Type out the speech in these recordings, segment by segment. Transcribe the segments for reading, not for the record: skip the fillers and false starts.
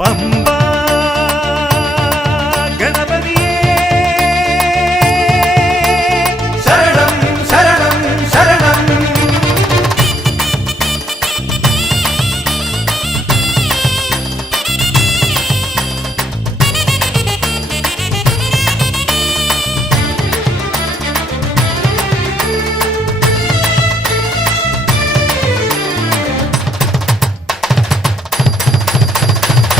പമ്പാ ഗണപതിയേ ശരണം ശരണം ശരണം.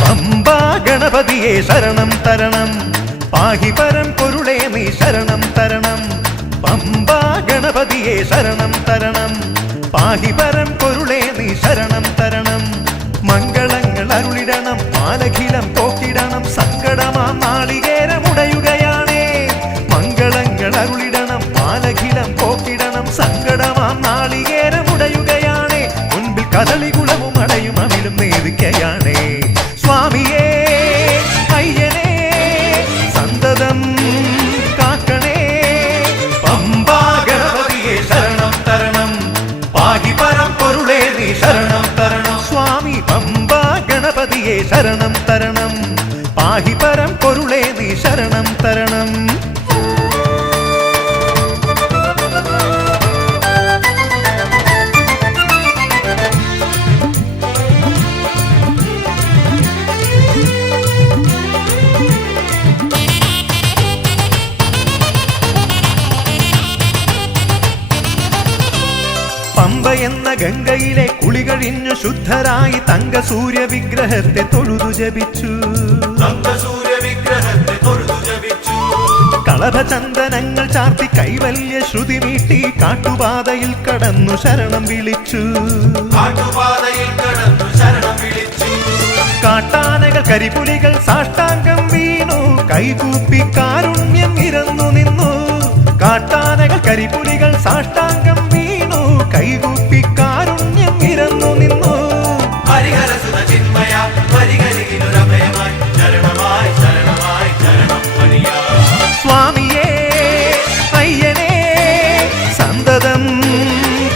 പമ്പാ ഗണപതിയെ ശരണം തരണം, പാഹി പരം പൊരുളേ നീ ശരണം തരണം. പമ്പാ ഗണപതിയെ ശരണം തരണം, പാഹി പരം പൊരുളേ നീ ശരണം തരണം. മംഗളങ്ങൾ അരുളിടണം, മാലഖിലം പോക്കിടണം, സങ്കടമാ നാളികേരമുടയുകയാണേ. മംഗളങ്ങൾ അരുളിടണം, മാലഖിലം പോക്കിടണം, സങ്കടമാ നാളികേരമുടയുകയാണേ. മുൻപിൽ കദളികുളവും അടയും അമിലും നേദിക്കയാണേ. സ്വാമിയേ അയ്യനേ സന്തതം കാക്കണേ. പമ്പാ ഗണപതിയെ ശരണം തരണം, പാഹി പരം പൊരുളേ നീ ശരണം തരണം. സ്വാമി പമ്പാ ഗണപതിയെ ശരണം തരണം, പാഹി പരം പൊരുളേ നീ ശരണം തരണം. പമ്പ എന്ന ഗംഗയിലെ കുളി കഴിഞ്ഞു ശുദ്ധരായി തങ്ക സൂര്യ വിഗ്രഹത്തെ തൊഴുതു ജപിച്ചു. കളഭചന്ദനങ്ങൾ ചാർത്തി കൈവല്യ ശ്രുതി മീട്ടി കാട്ടുപാതയിൽ കടന്നു ശരണം വിളിച്ചു. കാട്ടാനകൾ കരിപുലികൾ സാഷ്ടാംഗം വീണു, കൈകൂപ്പി കാരുണ്യം ഇരന്നു നിന്നു. കാട്ടാനകൾ കരിപുലികൾ സാഷ്ടാംഗം വീണു, കൈകൂപ്പി കാരുണ്യം ഇരന്നു നിന്നു. സ്വാമിയേ അയ്യനേ സന്തതം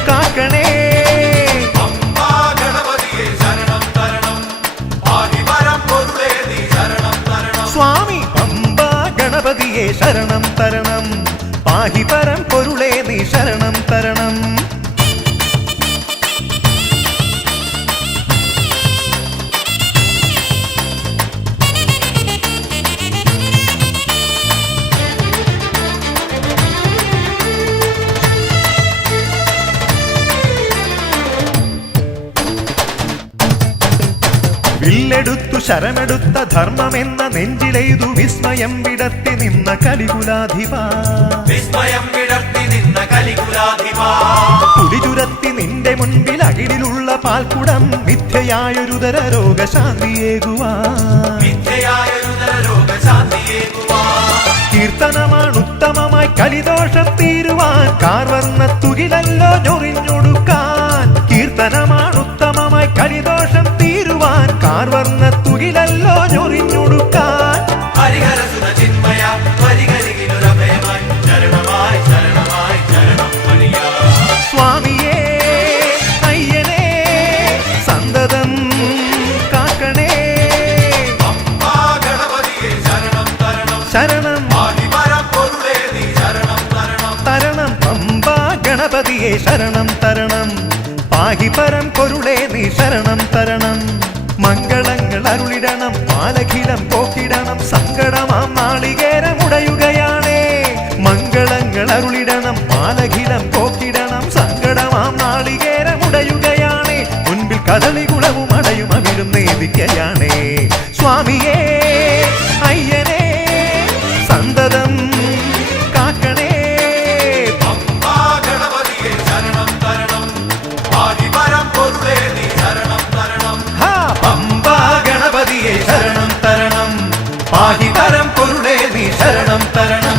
കാക്കണേ. സ്വാമി പമ്പാ ഗണപതിയെ ശരണം തരണം, പാഹി പരം പൊരുളേ നീ ശരണം തരണം. വില്ലെടുത്തു ശരമെടുത്ത ധർമ്മമെന്ന നെഞ്ചിലെയ്തു വിസ്മയം വിടർത്തി നിന്ന കലികുലാധിപാ. കുടിചുരത്തി നിന്റെ മുൻപിൽ അകിടിലുള്ള പാൽക്കുടം മിഥ്യയായൊരുതര രോഗശാന്തിയേകുവാൻ. കീർത്തനമാണ് ഉത്തമമായി കലിദോഷം തീരുവാൻ, കാർവർണ്ണ തുകിലല്ലോ ഞൊറിഞ്ഞൊടുക്കാൻ. കീർത്തനമാണ് ഉത്തമമായി കലിദോഷം തീരുവാൻ, കാർവർണ്ണ തുകിലല്ലോ ഞൊറിഞ്ഞൊടുക്കാൻ. സ്വാമിയേ അയ്യനേ സന്തതം കാക്കണേ. ശരണം തരണം, പമ്പാ ഗണപതിയെ ശരണം തരണം, പാഹി പരം പൊരുളേ നീ ശരണം തരണം. മംഗളങ്ങൾ അരുളിടണം, മാലഖിലം പോക്കിടണം, സങ്കടമാം നാളികേരമുടയുകയാണേ. മംഗളങ്ങൾ അരുളിടണം, മാലഖിലം പോക്കിടണം, സങ്കടമാം നാളികേരമുടയുകയാണേ. മുൻപിൽ കദളികുളവും അടയും അവിലും നേദിക്കയാണേ. സ്വാമിയേ അയ്യനേ സന്തതം കാക്കണേ. ഹാ പമ്പാ ഗണപതിയെ ശരണം തരണം, പാഹി പരം പൊരുളേ നീ ശരണം തരണം.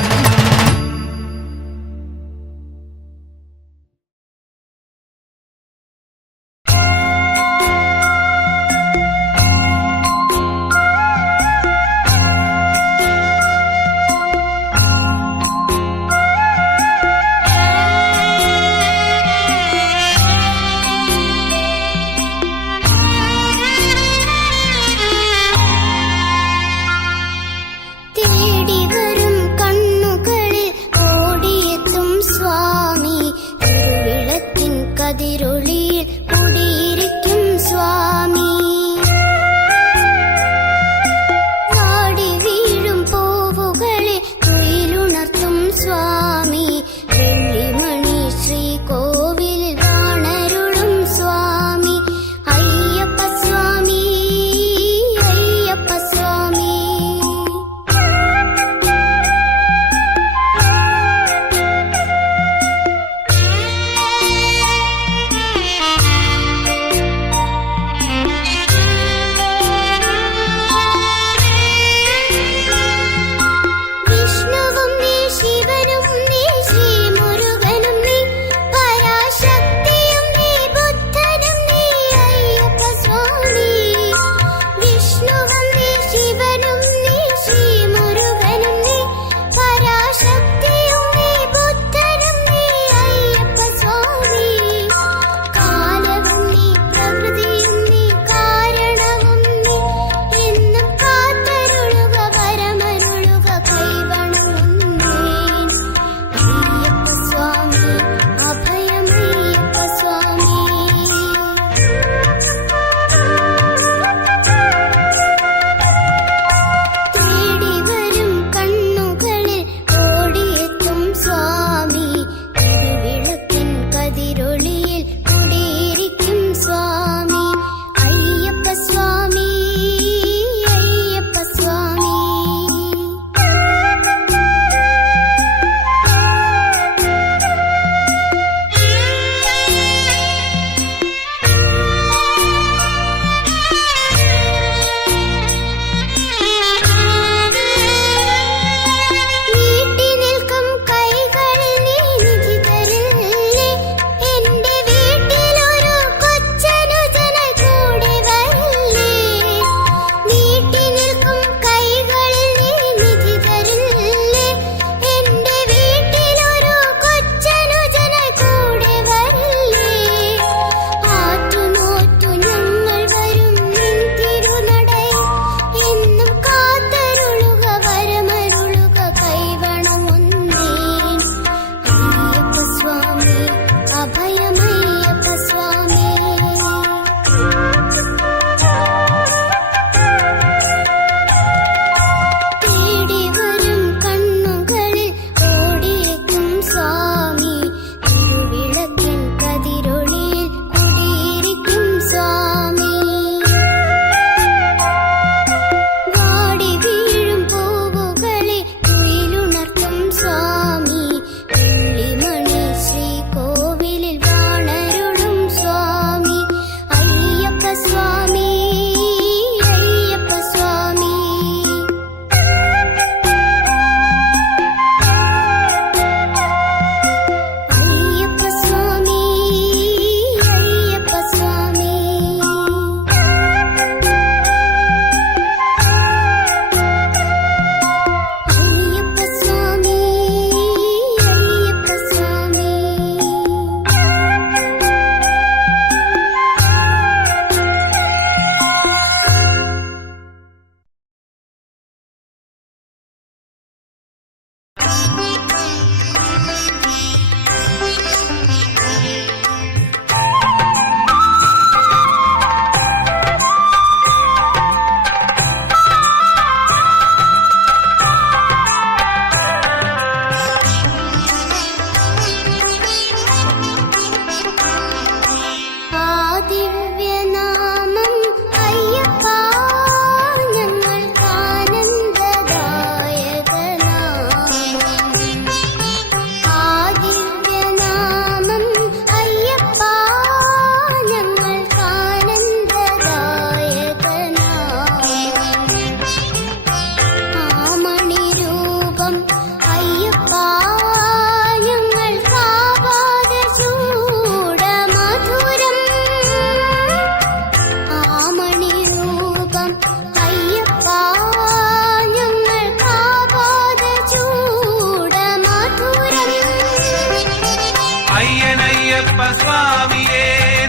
അയ്യനയ്യപ്പ സ്വാമിയേ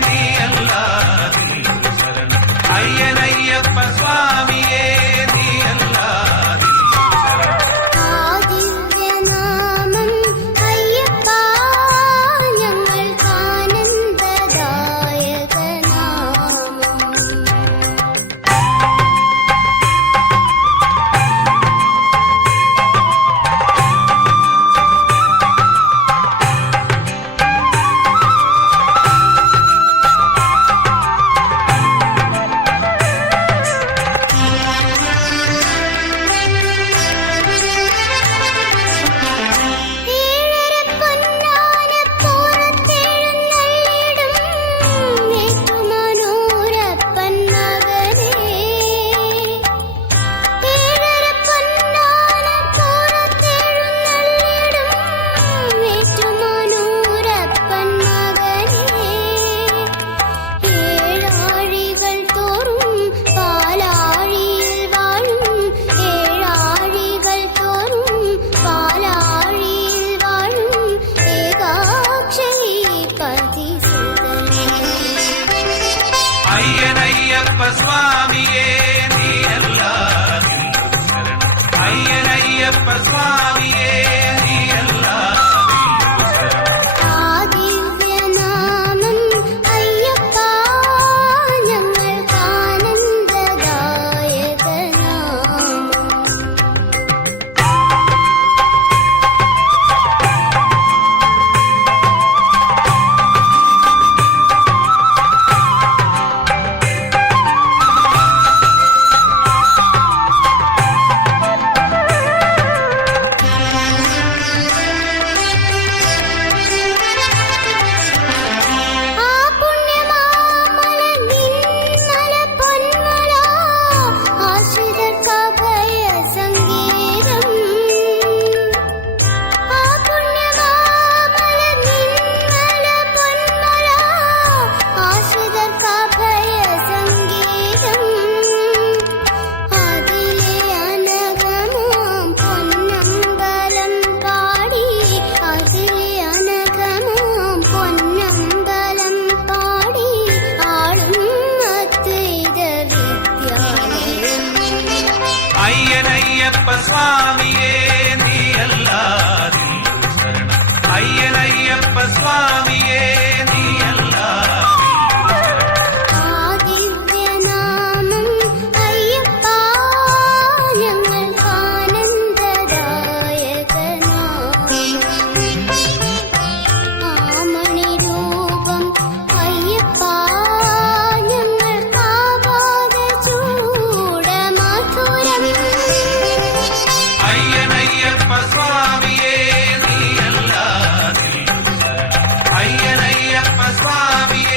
നീയല്ലാതില്ലൊരു ശരണം. അയ്യനയ്യപ്പ സ്വാമിയേ നീയല്ലാതില്ലൊരു ശരണം. അയ്യനയ്യപ്പ സ്വാമിയേ നീയല്ലാതില്ലൊരു ശരണം. അയ്യനയ്യപ്പ സ്വാമിയേ നീയല്ലാതില്ലൊരു ശരണം. അയ്യനയ്യപ്പ സ്വാമിയേ നീയല്ലാതില്ലൊരു ശരണം. അയ്യനയ്യപ്പ സ്വാമിയേ നീയല്ലാതില്ലൊരു ശരണം. അയ്യനയ്യപ്പ സ്വാമിയേ നീയല്ലാതില്ലൊരു ശരണം. അയ്യനയ്യപ്പ സ്വാമിയേ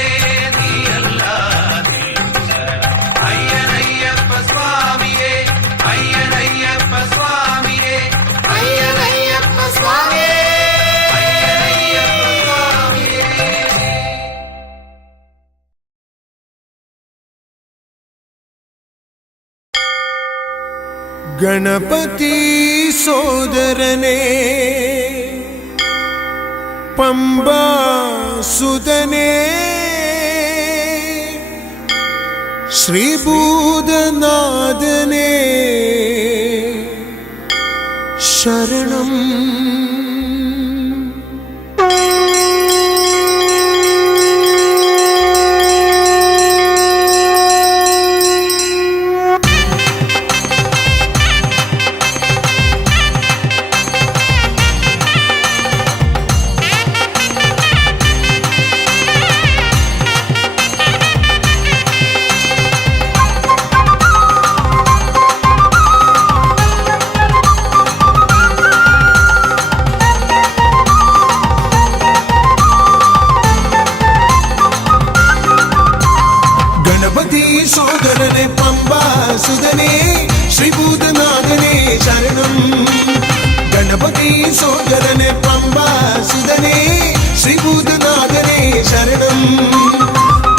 നീയല്ലാതില്ലൊരു ശരണം. അയ്യനയ്യപ്പ സ്വാമിയേ അയ്യനയ്യപ്പ സ്വാമിയേ അയ്യനയ്യപ്പ സ്വാമിയേ അയ്യനയ്യപ്പ സ്വാമിയേ. ഗണപതി സോദരനെ പമ്പാസുതനെ ശ്രീഭൂതനാഥനെ ശരണം. സോദരനെ പമ്പാസുതനെ ശ്രീഭൂതനാഥനെ ശരണം. ഗണപതി സോദരനെ പമ്പാസുതനെ ശ്രീഭൂതനാഥനെ ശരണം.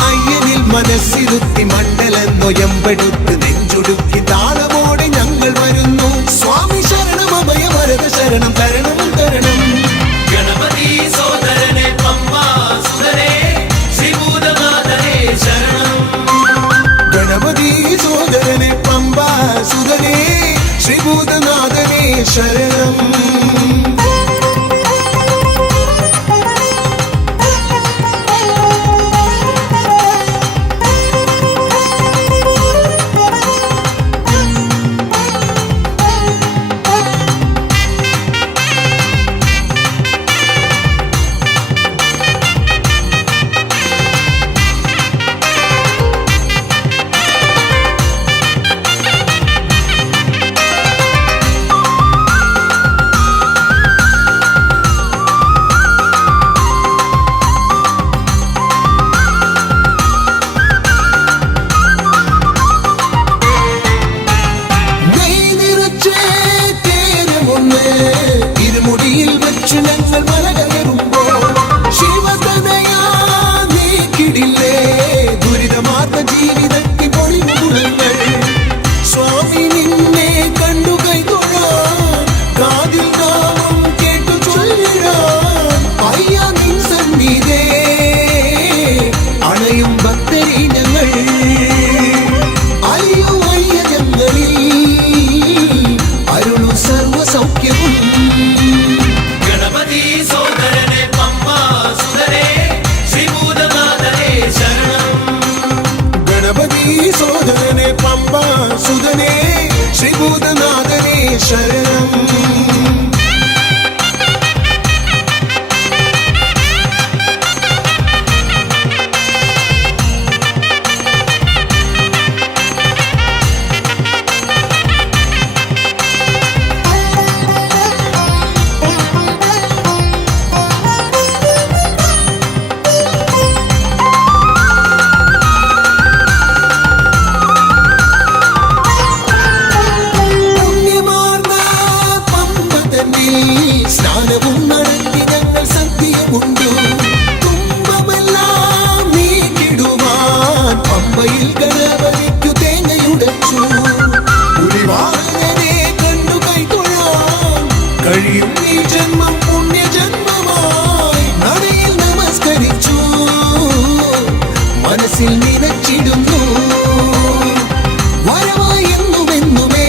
അയ്യനിൽ മനസ്സിരുത്തി മണ്ഡലം നൊയമ്പെടുത്ത് നെഞ്ചു നെഞ്ചൊടുക്കി താളമോടെ ഞങ്ങൾ വരുന്നു. സ്വാമി ശരണം അഭയമരത ശരണം തരണം തരണം. ഗണപതി സോദരനെ പമ്പാസുതനേ ശ്രീഭൂതനാഥനേ ശരണം. ഗണപതി സോദരനെ പമ്പാ സുതനേ ശ്രീഭൂതനാഥനേ ശരണം. ഇരുമുടിയിൽ വെച്ച് ഞങ്ങൾ മലകയറുമ്പോൾ ശിവതനയാ നീക്കിടില്ലേ ദുരിതമാർന്ന ജീവിതത്തിൽ പൊളിമുറങ്ങൾ. സ്വാമി നിന്നെ കണ്ടു കൈതൊഴാൻ കാതിൽ നാമം കേട്ടു ചൊല്ലിടാൻ അയ്യ നിൻ സന്നിധേ അണയും ഭക്തരെ ഞങ്ങൾ. അയ്യോ അയ്യ ഞങ്ങളിൽ അരുളു സർവ സൗഖ്യവും. ഗണപതി സോദരനെ പമ്പാസുതനേ ശ്രീഭൂതനാഥനേ ശരണം. ഗണപതി സോദരനെ പമ്പാ സുതനേ ശ്രീഭൂതനാഥനേ ശരണം. സ്നാനവും നടത്തി ഞങ്ങൾ സദ്യയുമുണ്ടു. തുമ്പമെല്ലാം നീക്കിടുവാൻ പമ്പയിൽ ഗണപതിക്കു തേങ്ങയുടച്ചു. പുലിവാഹനനെ കണ്ടു കൈതൊഴാൻ കഴിയും ഈ ജന്മം പുണ്യജന്മമായി. നടയിൽ നമസ്കരിച്ചു മനസ്സിൽ നിനച്ചിടുന്നു വരവായി എന്നുമെന്നുമേ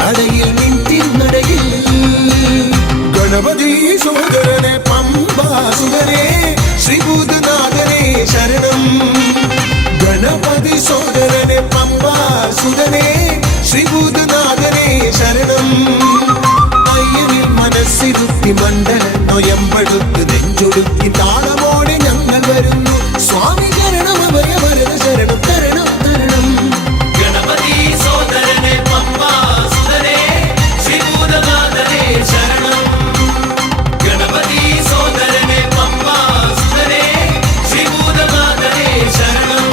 നടയിൽ നിന്നിരുന്നടയിൽ. ഗണപതി സോദരനെ പമ്പാ സുതനേ ശ്രീഭൂതനാഥനേ ശരണം. ഗണപതി സോദരനെ പമ്പാ സുതനേ ശ്രീഭൂതനാഥനേ ശരണം. അയ്യനിൽ മനസ്സിരുത്തി മണ്ഡല നൊയമ്പെടുത്ത് നെഞ്ചൊടുക്കി താളമോടെ ഞങ്ങൾ വരുന്നു. സ്വാമി ശരണം അഭയമരത ശരണം തരണം തരണം. ഗണപതി സോദരനെ പമ്പാസുതനേ ശ്രീഭൂതനാഥനേ ശരണം. ഗണപതി സോദരനെ പമ്പാസുതനേ ശ്രീഭൂതനാഥനേ ശരണം.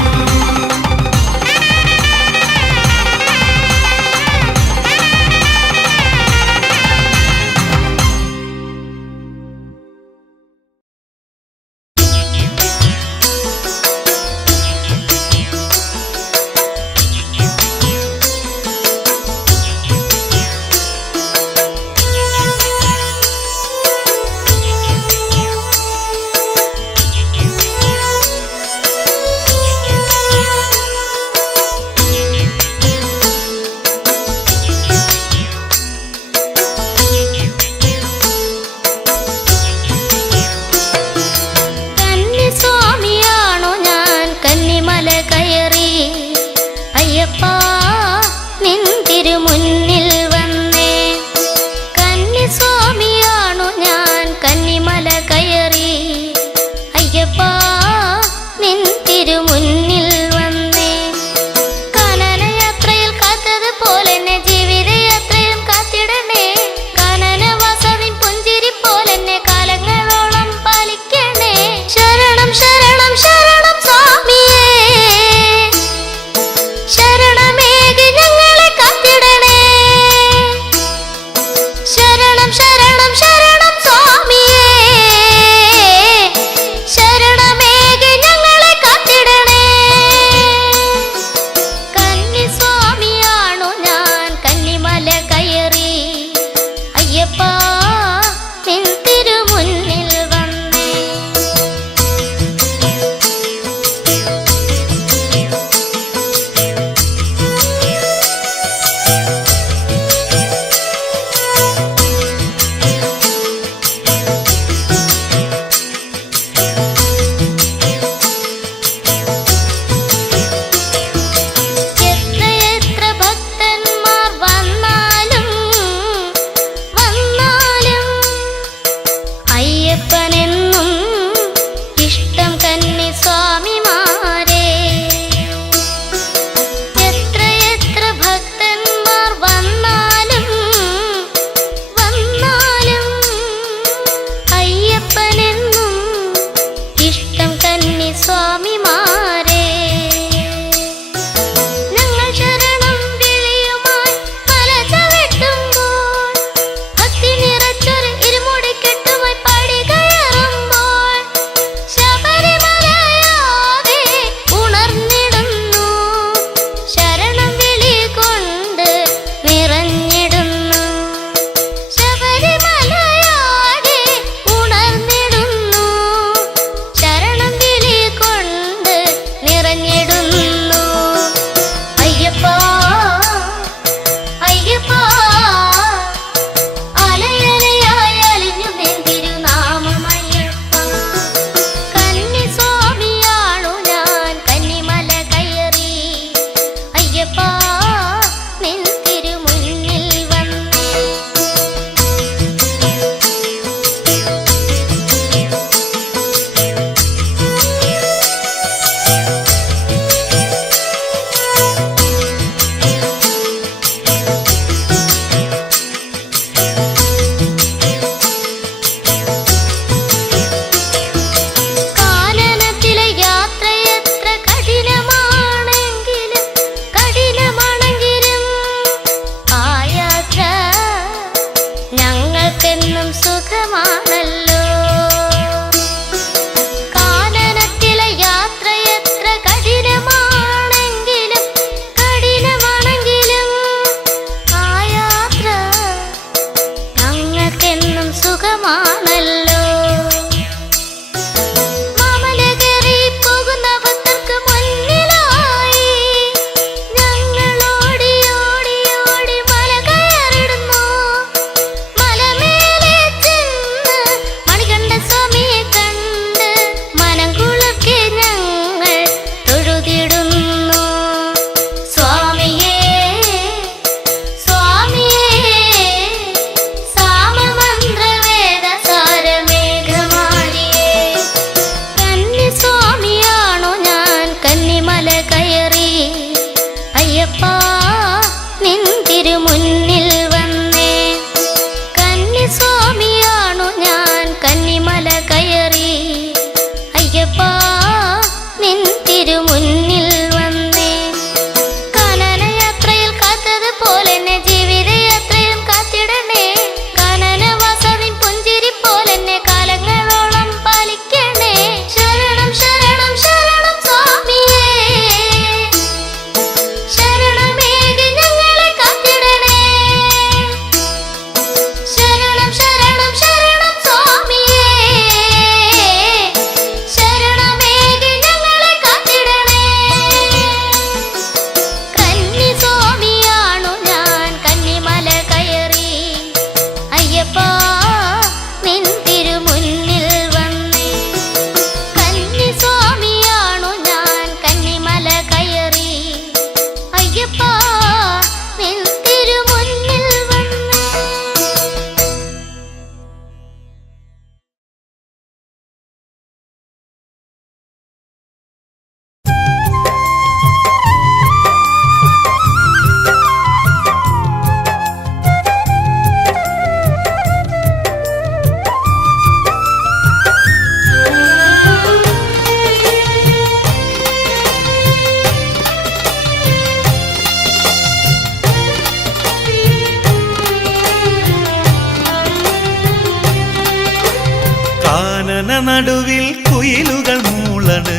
നടുവിൽ കുയിലുകൾ മൂളണ്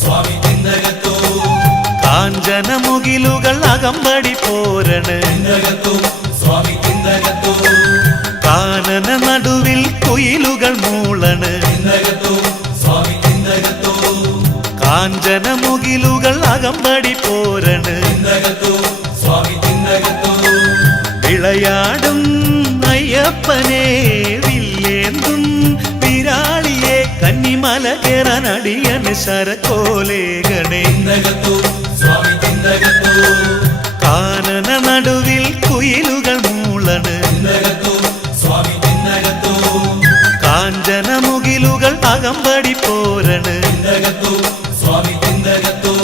സ്വാമി തിന്തകത്തോ കാഞ്ചനമുകിലുകൾ അകമ്പടി പോരണ് സ്വാമി തിന്തകത്തോ കാനന നടുവിൽ കുയിലുകൾ മൂളണ് സ്വാമി തിന്തകത്തോ കാഞ്ചനമുകിലുകൾ അകമ്പടി പോരണ് സ്വാമി തിന്തകത്തോ വിളയാടും അയ്യപ്പനെ വില്ലേന്തും വിരാളിയെ കന്നിമല കേറാനടിയന് ശരക്കോലേഗണേ സ്വാമി തിന്തകത്തോ കാനന നടുവിൽ കുയിലുകൾ മൂളണ് സ്വാമി തിന്തകത്തോ കാഞ്ചനമുകിലുകൾ അകമ്പടി പോരണ് സ്വാമി തിന്തകത്തോ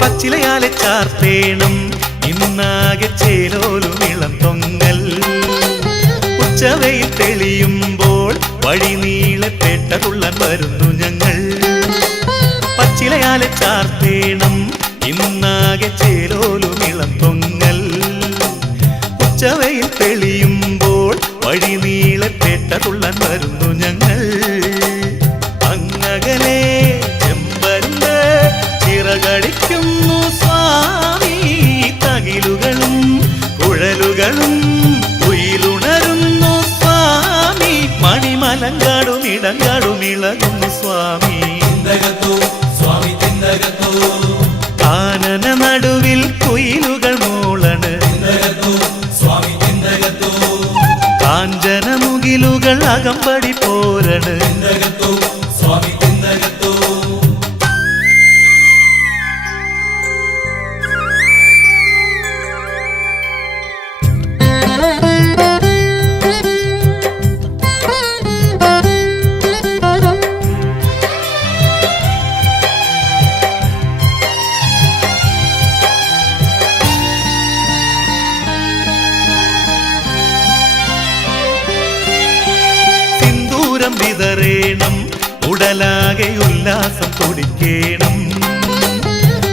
പച്ചിലയാലെ ചാർത്തേണം ഇന്നാകെ ചേലോലും ഇളം തൊങ്ങൽ ഉച്ചവയിൽ തെളിയുമ്പോൾ വഴി നീളെ പേട്ടതുള്ളൻ വരുന്നു ഞങ്ങൾ പച്ചിലയാലെ ചാർത്തേണം ഇന്നാകെ ചേലോലും ഇളം തൊങ്ങൽ ഉച്ചവയിൽ തെളിയുമ്പോൾ വഴി നീളെ പേട്ടതുള്ളൻ വരുന്നു ഞങ്ങൾ അങ്ങകലെ ചെമ്പരുന്ന് ചിറകടിക്കുന്നു സ്വാമി തകിലുകളും കുഴലുകളും കുയിലുണരുന്നു സ്വാമി മണിമലങ്കാടും ഇടങ്കാടും ഇളകുന്നു സ്വാമി സ്വാമി തിന്തകത്തോ കാനന നടുവിൽ കുയിലുകൾ മൂളണ് സ്വാമി തിന്തകത്തോ കാഞ്ചനമുകിലുകൾ അകമ്പടി പോരണ് സ്വാമി തിന്തകത്തോ സിന്ദൂരം വിതറേണം ഉടലാകെ ഉല്ലാസം തുടിക്കേണം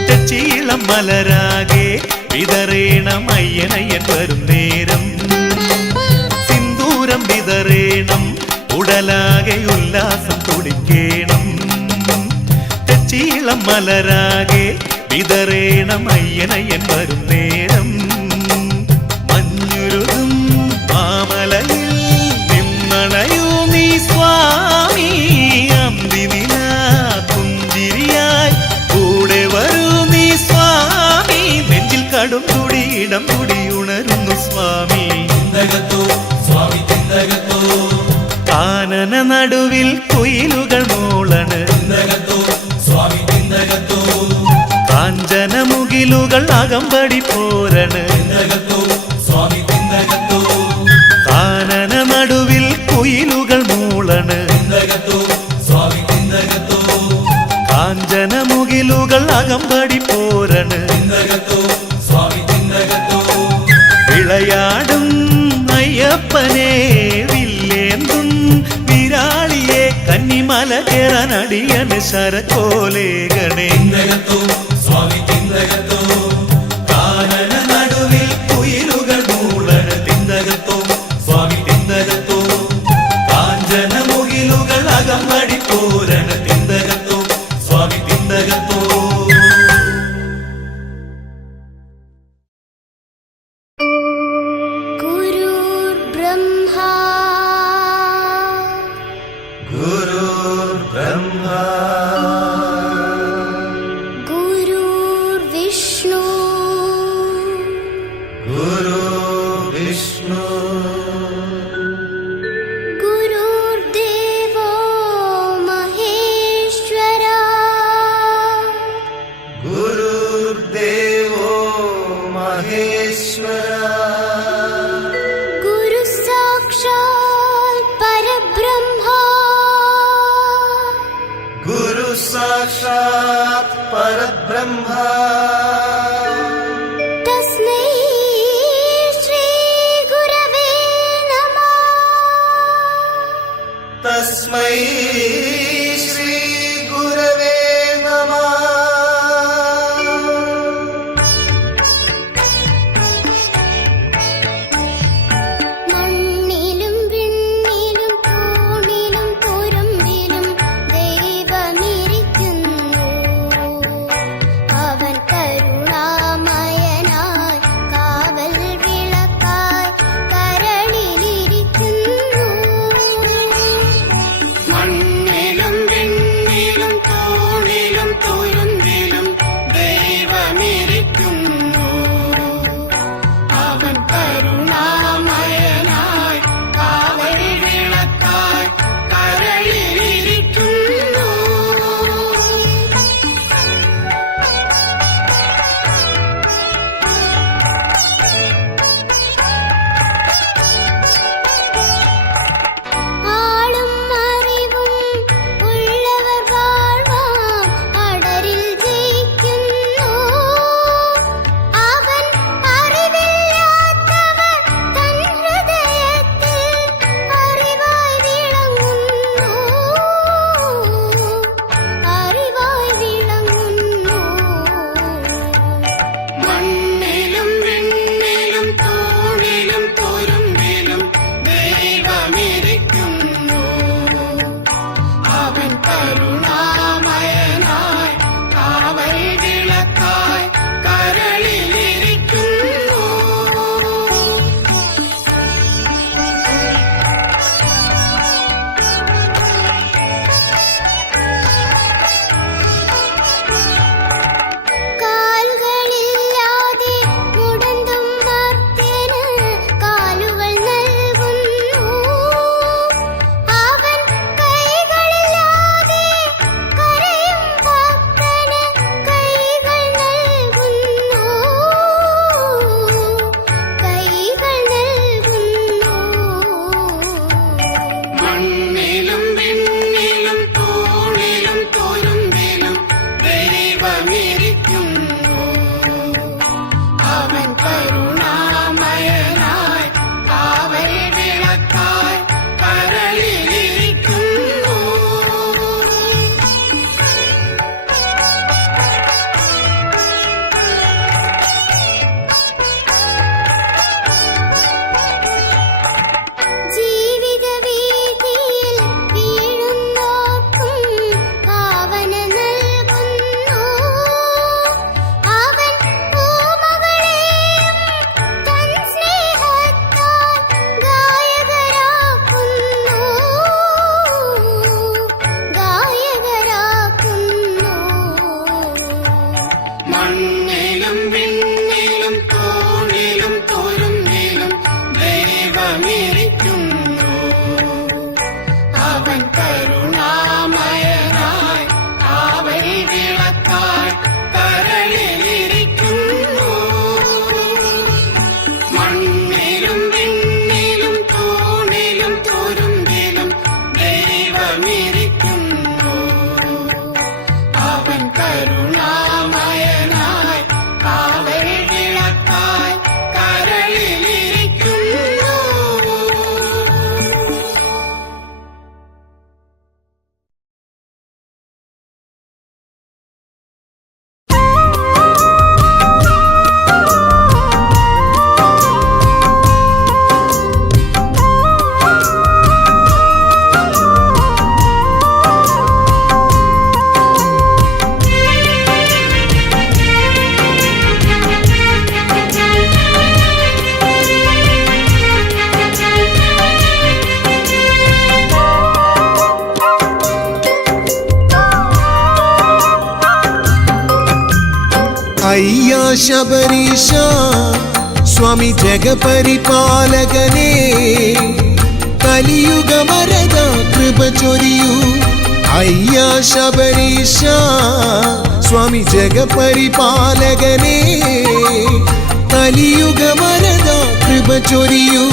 തെച്ചീളം മലരാകെ വിതറേണം അയ്യനയ്യൻ വരും നേരം സിന്ദൂരം വിതറേണം ഉടലാകെ ഉല്ലാസം തുടിക്കേണം തെച്ചീളം മലരാകെ വിതറേണം അയ്യനയ്യൻ വരും നേരം മഞ്ഞുരുതും മാമലയിൽ നിന്നണയൂ നീ സ്വാമി അന്തിനില പുഞ്ചിരിയായി കൂടെ വരൂ നീ സ്വാമി നെഞ്ചിൽ കടും തുടി ഇടം തുടി ഉണരുന്നു സ്വാമി സ്വാമി തിന്തകത്തോ കാനന നടുവിൽ കുയിലുകൾ മൂളണ് സ്വാമി തിന്തകത്തോ കാഞ്ചനമുകിലുകൾ അകമ്പടി പോരണ് സ്വാമി തിന്തകത്തോ കാനന നടുവിൽ കുയിലുകൾ മൂളണ് സ്വാമി തിന്തകത്തോ കാഞ്ചനമുകിലുകൾ അകമ്പടി പോരണ് സ്വാമി തിന്തകത്തോ വിളയാടും അയ്യപ്പനെ വില്ലേന്തും വിരാളിയെ കന്നിമല കേറാനടിയന് ശരക്കോലേഗണേ സ്വാമി തിന്തകത്തോ കാനന നടുവിൽ കുയിലുകൾ മൂളണ് തിന്തകത്തോ സ്വാമി തിന്തകത്തോ കാഞ്ചനമുകിലുകൾ അകമ്പടി പോരണ് തിന്തകത്തോ സ്വാമി തിന്തകത്തോ गुरुर्ब्रह्मा गुरुर्ब्रह्मा गुरुर्विष्णु गुरुर्विष्णु गुरुर्देवो महेश्वरा गुरुर्देवो महेश्वरा गुरुः साक्षात् परब्रह्मा തസ്മൈ ശ്രീ ഗുരവേ നമഃ. മണ്ണിലും വിണ്ണിലും തൂണിലും തുരുമ്പിലും ദൈവമിരിക്കുന്നു. അവൻ കരുണാമയനായി കാവൽ വിളക്കായി കരളിലിരിക്കുന്നു. മണ്ണിലും വിണ്ണിലും തൂണിലും തുരുമ്പിലും ദൈവമിരിക്കുന്നു. അവൻ കരുണാമയനായി കാവൽ വിളക്കായി കരളിലിരിക്കുന്നു. ആളും അറിവും ഉള്ളവർ വാഴ്വാൻ അടരിൽ ജയിക്കുന്നു. അവൻ അറിവില്ലാത്തവർ തൻ ഹൃദയത്തിൽ അറിവായി വിളങ്ങുന്നു. അറിവായി വിളങ്ങുന്നു. മണ്ണിലും വിണ്ണിലും തൂണിലും തുരുമ്പിലും ദൈവമിരിക്കുന്നു. അവൻ കരുണാമയനായി കാവൽ വിളക്കായി കരളിലിരിക്കുന്നു. കാലുകളില്ലാതെ മുടന്തും മർത്യന് കാലുകൾ നൽകുന്നു. അവൻ കൈകളില്ലാതെ കരയും ഭക്തന് കൈകൾ നൽകുന്നു. കൈകൾ നൽകുന്നു. മണ്ണിലും വിണ്ണിലും തൂണിലും തുരുമ്പിലും ദൈവമിരിക്കുന്നു. അവൻ കരുണാമയനായി കാവൽ വിളക്കായി കരളിലിരിക്കുന്നു. ജീവിത വീതിയിൽ വീഴുന്നോർക്കും ഭാവന നൽകുന്നു. അവൻ പൂമകളെയും തൻ സ്നേഹത്താൽ ഗായകരാക്കുന്നു. ഗായകരാക്കുന്നു. മണ്ണിലും വിണ്ണിലും തൂണിലും തുരുമ്പിലും ദൈവമിരിക്കുന്നു. അവൻ കരുണാമയനായി കാവൽ വിളക്കായി കരളിലിരിക്കുന്നു. മണ്ണിലും വിണ്ണിലും തൂണിലും തുരുമ്പിലും ദൈവമിരിക്കുന്നു. അവൻ കരുണാമയനായി കാവൽ വിളക്കായി കരളിലിരിക്കുന്നു. അയ്യാ ശബരീശ സ്വാമി ജഗപരിപാലകനേ, കലിയുഗമരത കൃപ ചൊരിയൂ. അയ്യാ ശബരീശ സ്വാമി ജഗപരിപാലകനേ, കലിയുഗമരത കൃപ ചൊരിയൂ.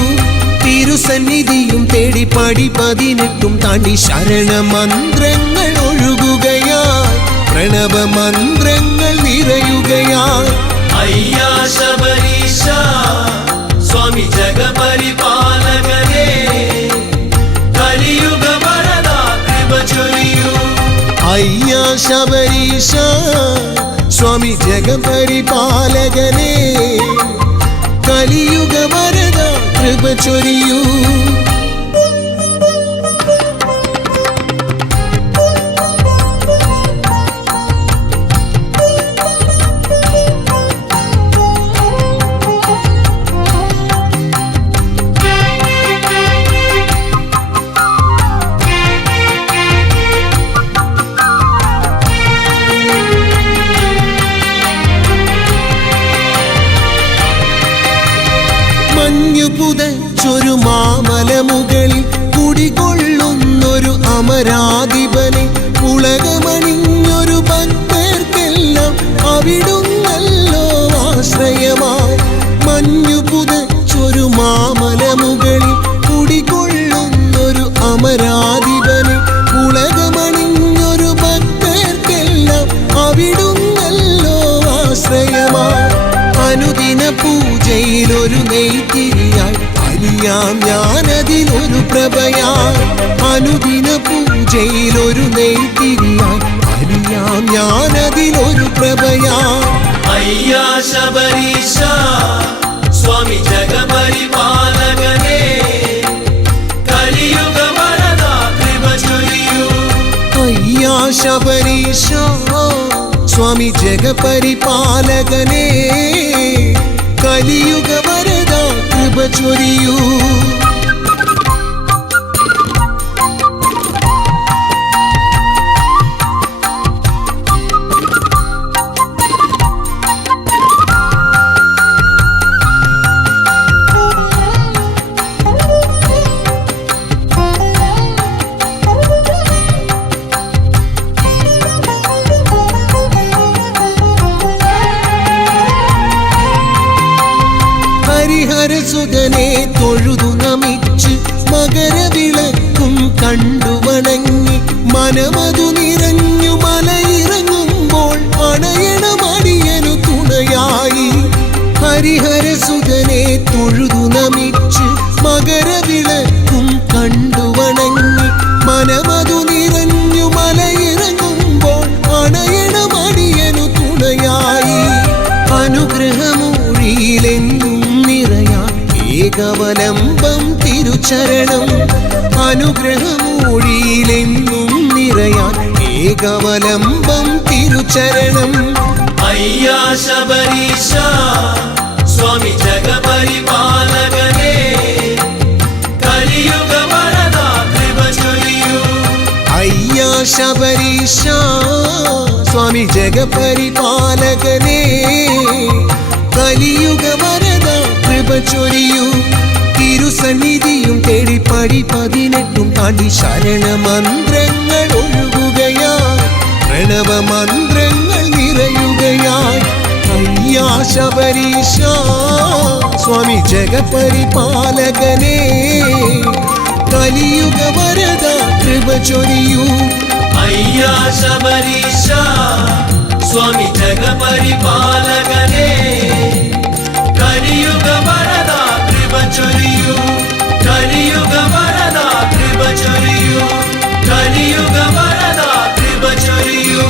തിരുസന്നിധിയും തേടി പടി 18 താണ്ടി ശരണമന്ത്രങ്ങൾ ഒഴുകുകയായി, പ്രണവമന്ത്രങ്ങൾ നിറയുകയായി. അയ്യാ ശബരീശ സ്വാമി ജഗപരിപാലകനേ, കലിയുഗ വരദാ അയ്യാ ശബരീശ സ്വാമി ജഗപരിപാലകനേ കലിയുഗ വരദ കൃപ ചൊരിയൂ പുതച്ചൊരു മാമലമുകളിൽ കുടികൊള്ളുന്നൊരു അമരാധിപനെ ഉലകമണിഞ്ഞൊരു ഭക്തർക്കെല്ലാം അവിടുന്നല്ലോ ആശ്രയമായി മഞ്ഞു പുതച്ചൊരു മാമലമുകളിൽ കുടികൊള്ളുന്നൊരു അമരാധിപനെ ഉലകമണിഞ്ഞൊരു ഭക്തർക്കെല്ലാം അവിടുന്നല്ലോ ആശ്രയമായി അനുദിന പൂജയിലൊരു നെയ്ത്തിരിയായി അലിയാം ഞാനതിലൊരു പ്രഭയായി അനുദിന പൂജയിലൊരു നെയ്ത്തിരിയായി അലിയാം ഞാനതിലൊരു പ്രഭയായി അയ്യാ ശബരീശ സ്വാമി ജഗപരിപാലകനേ കലിയുഗ വരദ കൃപ ചൊരിയൂ അയ്യാ ശബരീശ സ്വാമി ജഗപരിപാലകനേ കലിയുഗ വരദ കൃപ ചൊരിയൂ ഹരിഹരസുതനെ തൊഴുതു നമിച്ച് മകരവിളക്കും കണ്ടുവണങ്ങി മനമതു നിറഞ്ഞു മലയിറങ്ങുമ്പോൾ അണയണമടിയനു തുണയായി ഹരിഹരസുതനെ തൊഴുതു നമിച്ച് മകരവിളക്കും കണ്ടുവണങ്ങി മനമതു നിറഞ്ഞു മലയിറങ്ങുമ്പോൾ അണയണമടിയനു തുണയായി അനുഗ്രഹമൂഴിയിലെങ്ങും ഏകവലംബം തിരുചരണം അനുഗ്രഹമൂഴിയിലെങ്ങും നിറയാൻ ഏകവലംബം തിരുചരണം അയ്യാ ശബരീശ സ്വാമി ജഗപരിപാലകനേ കലിയുഗ വരദ കൃപ ചൊരിയൂ അയ്യാ ശബരീശ സ്വാമി ജഗപരിപാലകനേ കലിയുഗ വരദ കൃപ ചൊരിയൂ തിരുസന്നിധിയും തേടി പടി 18 താണ്ടി ശരണമന്ത്രങ്ങൾ ഒഴുകുകയായി പ്രണവമന്ത്രങ്ങൾ നിറയുകയായി അയ്യാ ശബരീശ സ്വാമി ജഗപരിപാലകനേ കലിയുഗ വരദ കൃപ ചൊരിയൂ അയ്യാ ശബരീശ സ്വാമി ജഗപരിപാലകനേ കലിയുഗ വരദ കൃപ ചൊരിയൂ കലിയുഗ വരദ കൃപ ചൊരിയൂ കലിയുഗ വരദ കൃപ ചൊരിയൂ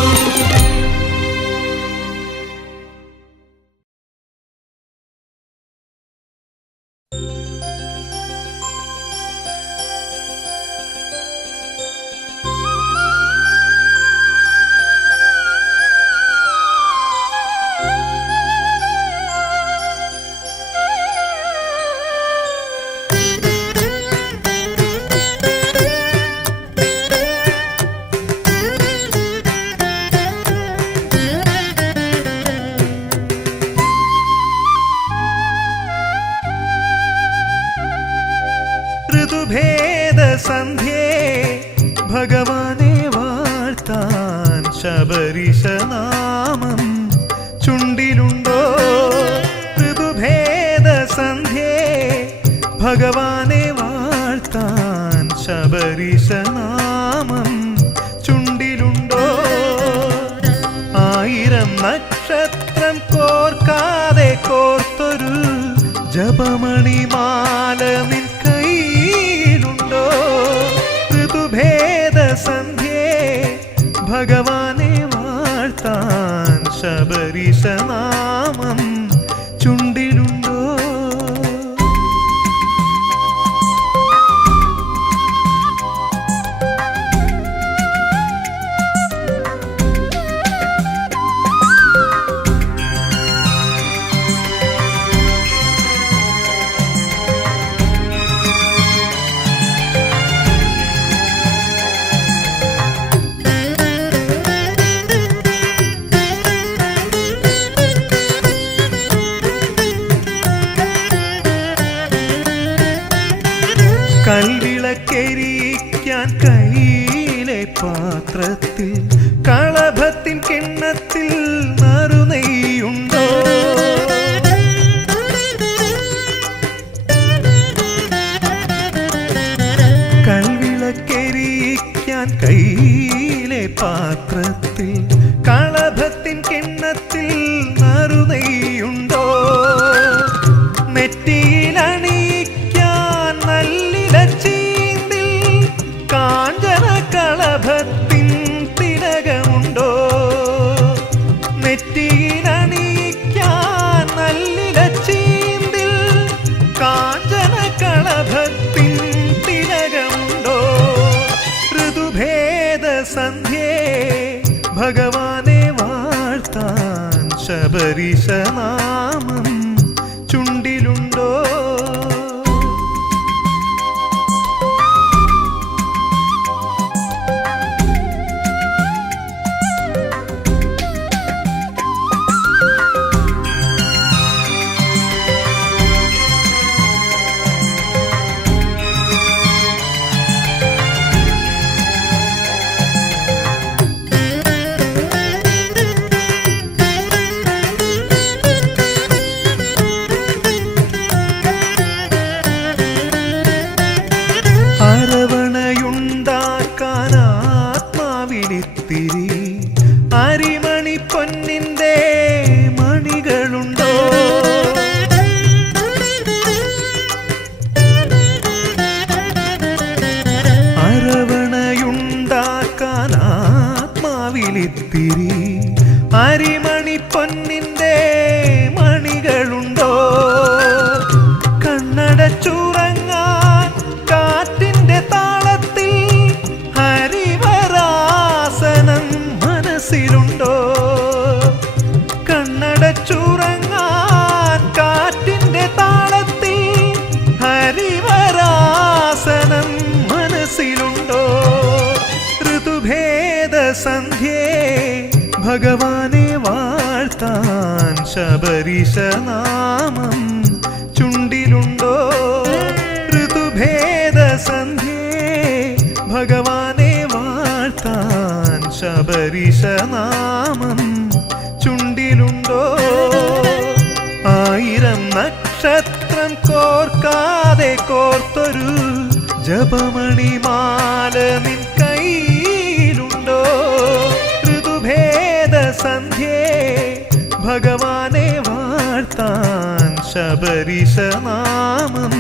ഋതുഭേദസന്ധ്യേ ഭഗവാനെ വാഴ്ത്താൻ ശബരീശനാമം ചുണ്ടിലുണ്ടോ ഋതുഭേദസന്ധ്യേ ഭഗവാനെ വാഴ്ത്താൻ ശബരീശനാമം ചുണ്ടിലുണ്ടോ 1000 നക്ഷത്രം കോർക്കാതെ കോർത്തൊരു ജപമണിമാല നിൻ കയ്യിലുണ്ടോ ഋതുഭേദസന്ധ്യേ ഭഗവാൻ ചുണ്ടിലുണ്ടോ? അരവണയുണ്ടാക്കാൻ ആത്മാവിലിത്തിരി അരിമണി പൊന്നിന്റെ മണികളുണ്ടോ? അരവണയുണ്ടാക്കാൻ ആത്മാവിലിത്തിരി അരിമണി പൊന്നിന്റെ മണികളുണ്ടോ? കണ്ണടച്ചുറങ്ങാൻ കാറ്റിന്റെ താളത്തിൽ ഹരിവരാസനം മനസ്സിലുണ്ടോ? കണ്ണടച്ചുറങ്ങാൻ കാറ്റിന്റെ താളത്തിൽ ഹരിവരാസനം മനസ്സിലുണ്ടോ? ഋതുഭേദ സന്ധ്യേ ഭഗവാനെ വാഴ്ത്താൻ ശബരീശനാമം ചുണ്ടിലുണ്ടോ? ഋതുഭേദ സന്ധ്യേ ഭഗവാനെ വാഴ്ത്താൻ ശബരീശനാമം ചുണ്ടിലുണ്ടോ? ആയിരം നക്ഷത്രം കോർക്കാതെ കോർത്തൊരു ജപമണിമാല നിൻ കയ്യിലുണ്ടോ? ഋതുഭേദ സന്ധ്യേ ഭഗവാനെ വാഴ്ത്താൻ ശബരീശനാമം